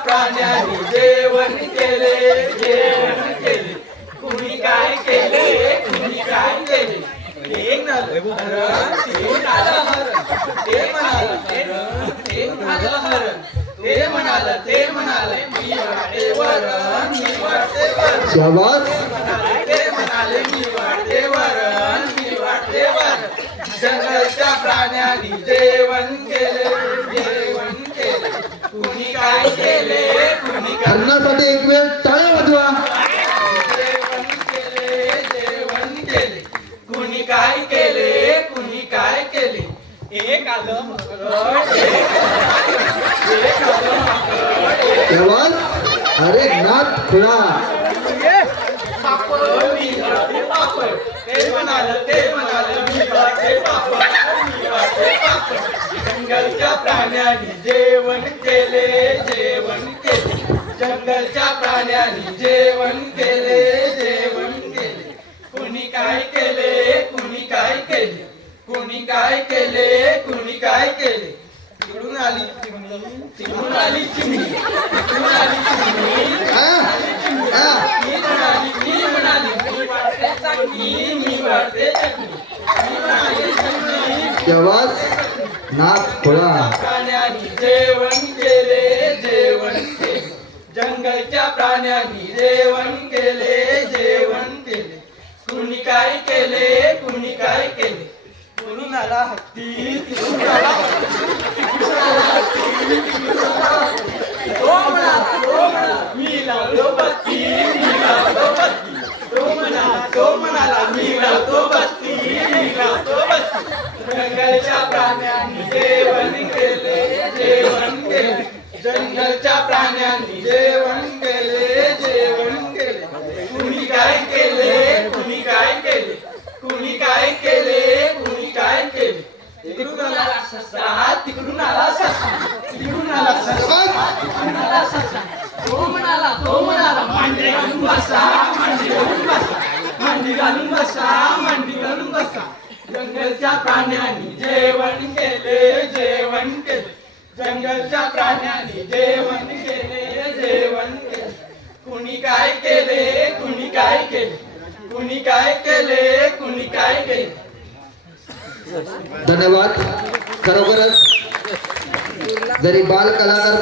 जेवण केले जेवण केले. कुणी काय केले कुणी काय केले. ते म्हणाल ते म्हणाल हरण. ते म्हणाल ते म्हणाल मी वाटे वरण मी वाटे वरण. शाबास म्हणाले ते म्हणाले मी वाटे वरण मी वाटे वरण. जंगलच्या प्राण्यांनी जेवण केले. कुणी काय केले कुणी एक वेळ टाळ्या वाजवा. केले कुणी काय केले कुणी काय केले एक आलं मकरड, अरे नाथ खुळा. पापड, मी वाटे पापड. ते म्हणालं ते म्हणालं मी वाटे पापड मी वाटे पापड जंगलच्या प्राण्यांनी जेवण केले जेवण केले. जंगलच्या प्राण्यांनी जेवण केले जेवण केले. कुणी काय केले कुणी काय केले. कुणी काय केले कुणी काय केले. तिकडून आली चिमणी तिकडून आली चिमणी तिकडून आली चिमणी हा? हा. मी म्हणाली मी म्हणाली मी वाटते चटणी मी वाटते चटणी. मी म्हणाली शाबास नाथ खुळा जेवण केले जेवण केले. जंगलच्या प्राण्यांनी जेवण केले जेवण केले. कुणी काय केले कुणी काय केले. म्हणून आला हत्ती. मी लावलो बत्ती मी लावतो बत्ती. तो म्हणा तो म्हणाला मी लावतो बत्ती मी लावतो बत्ती. जंगलच्या प्राण्यांनी जंगलच्या प्राण्यांनी जेवण केले जेवण केले. कुणी काय केले कुणी काय केले. कुणी काय केले कुणी काय केले. तिकडून आला ससा तिकडून आला ससा. तिकडून आला ससा तिकडून आला ससा. तो म्हणाला तो म्हणाला मांडे घालून बसा मांडी घालून बसा. मांडी घालून बसा मांडी घालून बसा. जंगलच्या प्राण्यांनी जेवण केले जेवण केले. जंगलच्या प्राण्यांनी जेवण केले जेवण केले. कुणी काय केले कुणी काय केले. कुणी काय केले कुणी काय केले. धन्यवाद. खरोखरच जरी बाल कलाकार